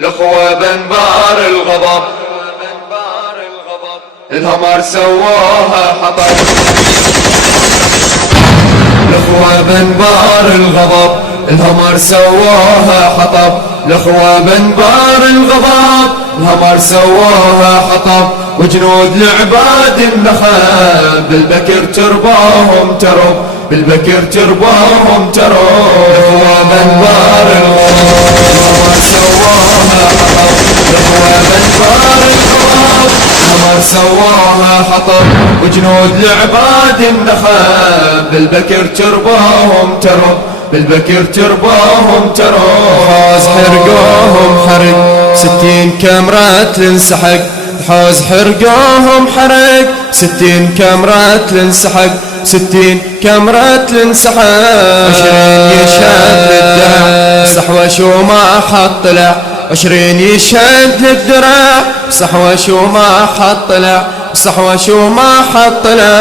الأخوة بنبار الغضب الهمر سواها حطب. الأخوة بنبار الغضب الهمر سواها حطب. الأخوة بنبار الغضب الهمر سواها حطب. وجنود العباد النخب بالبكر ترباهم ترب. بالبكر ترباهم ترب. الأخوة بنبار الغضب الهمر سواها حطب. الأخوة بنبار الغضب الهمر سواها حطب. وجنود العباد النخب بالبكر ترباهم ترب. بالبكر ترباهم ترب. حوز حرقوهم حرق 60 كامرات لنسحق. حوز حرقوهم حرق 60 كامرات لنسحق. 60 كامرات لنسحق. 20 يشهد للدرع صحوش وما حط طلع. 20 يشهد للدرع صحوش وما حط طلع. صحوش وما حط طلع.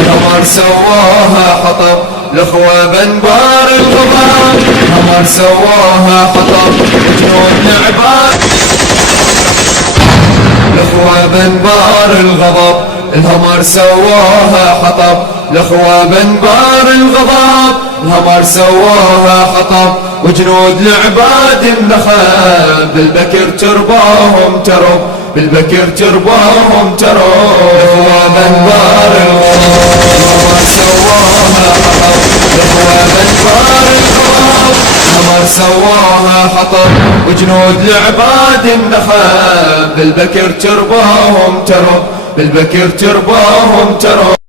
الهمر سواها حطب. الأخوة بنبار الغضب الهمر سواها حطب. وجنود العباد الأخوة بنبار الغضب الهمر سواها حطب. الأخوة بنبار الغضب الهمر سواها حطب. وجنود العباد النخب بالبكر ترباهم ترب. بالبكر ترباهم ترب. الأخوة بنبار الغضب الهمر سواها حطب. الأخوة بنبار الغضب الهمر سواها حطب. وجنود العباد النخب بالبكر ترباهم ترب. بالبكر ترباهم ترب.